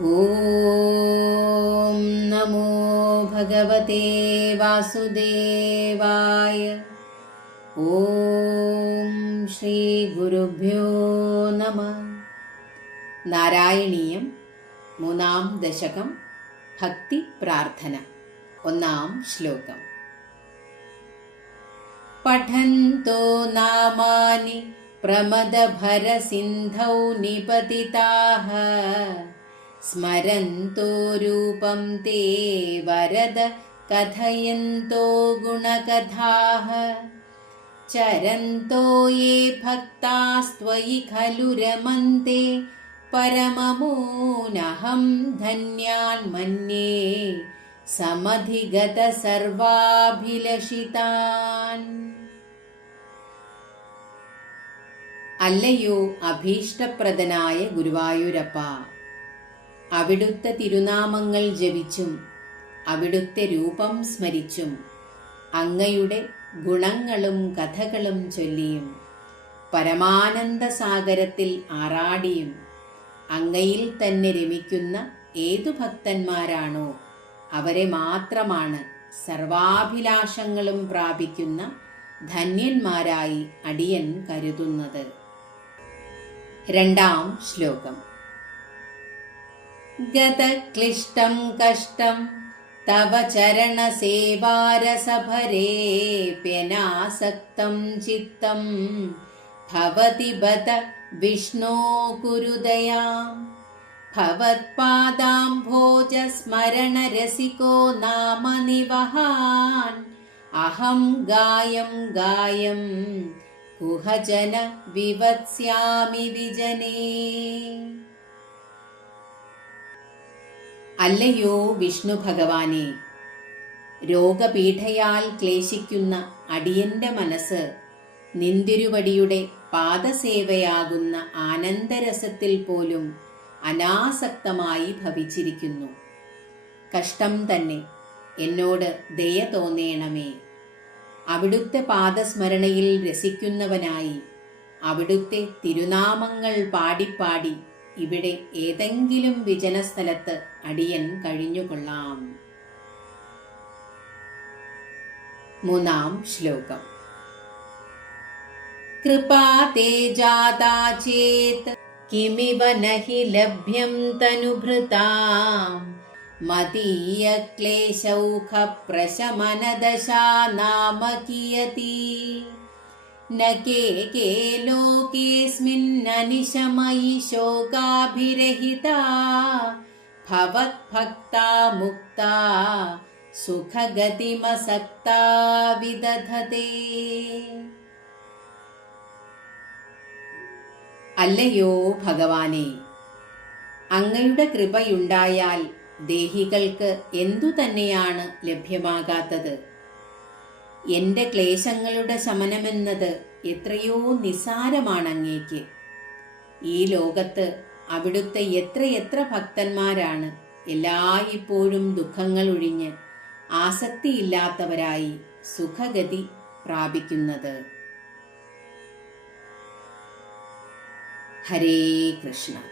ॐ नमो भगवते वासुदेवाय। ॐ श्रीगुरुभ्यो नमः। नारायणीयं मूनां दशकं भक्तिप्रार्थना श्लोकम् पठन्तो नामानि प्रमदभरसिन्धौ निपतिताः। നിപതിതാः സ്മരന്തോ രൂപം തേ വരദ കഥയന്തോ ഗുണകഥാः ചരന്തോ യേ ഭക്താസ്ത്വയി ഖലു രമന്തെ പരമമൂനഹം ധന്യാൻ മന്യേ സമധിഗത സർവാഭിലഷിതാൻ അല്ലയോ അഭീഷ്ടപ്രദനായ ഗുരുവായൂരപ്പ അവിടുത്തെ തിരുനാമങ്ങൾ ജപിച്ചും അവിടുത്തെ രൂപം സ്മരിച്ചും അങ്ങയുടെ ഗുണങ്ങളും കഥകളും ചൊല്ലിയും പരമാനന്ദ സാഗരത്തിൽ ആറാടിയും അങ്ങയിൽ തന്നെ രമിക്കുന്ന ഏതു ഭക്തന്മാരാണോ അവരെ മാത്രമാണ് സർവാഭിലാഷങ്ങളും പ്രാപിക്കുന്ന ധന്യന്മാരായി അടിയൻ കരുതുന്നത്. രണ്ടാം ശ്ലോകം. ഗതക്ലിഷ്ടം കഷ്ടം. തവ ചരണസേവാരസഭരേപ്യനാസക്തം ചിത്തം. ഭവതി ബത വിഷ്ണോ കുരുദയാം ഭവത്പാദാംഭോജസ്മരണരസികോ നാമ നിവഹാൻ അഹം ഗായം ഗായം. കുഹജന വിവത്സ്യാമി വിജനേ. അല്ലയോ വിഷ്ണു ഭഗവാനെ? രോഗപീഠയാൽ ക്ലേശിക്കുന്ന അടിയന്റെ മനസ്സ് നിന്തിരുവടിയുടെ പാദസേവയാകുന്ന ആനന്ദരസത്തിൽ പോലും അനാസക്തമായി ഭവിച്ചിരിക്കുന്നു. കഷ്ടം തന്നെ. എന്നോട് ദയ തോന്നേണമേ. അവിടുത്തെ പാദസ്മരണയിൽ രസിക്കുന്നവനായി അവിടുത്തെ തിരുനാമങ്ങൾ പാടിപ്പാടി ഇവിടെ ഏതെങ്കിലും വിജനസ്ഥലത്ത് അടിയൻ കഴിഞ്ഞുകൊള്ളാം. മൂന്നാം ശ്ലോകം. കൃപാ തേ ജാതാ ചേത്. കിമിവ ലഭ്യം തനുഭൃതാം. മതീയ ക്ലേശൗഖ പ്രശമനദശാ न के के लोकेऽस्मिन्ननिशमयि शोकाभिरहिता भवद्भक्ता मुक्ता സുഖഗതിമസക്താ വിദധതേ അല്ലയോ ഭഗവാനെ അങ്ങയുടെ കൃപയുണ്ടായാൽ ദേഹികൾക്ക് എന്തു തന്നെയാണ് ലഭ്യമാകാത്തത് എന്റെ ക്ലേശങ്ങളുടെ ശമനമെന്നത് എത്രയോ നിസാരമാണ് അങ്ങേക്ക്. ഈ ലോകത്ത് അവിടുത്തെ എത്രയെത്ര ഭക്തന്മാരാണ് എല്ലായ്പ്പോഴും ദുഃഖങ്ങൾ ഒഴിഞ്ഞ് ആസക്തിയില്ലാത്തവരായി സുഖഗതി പ്രാപിക്കുന്നത്. ഹരേ കൃഷ്ണ.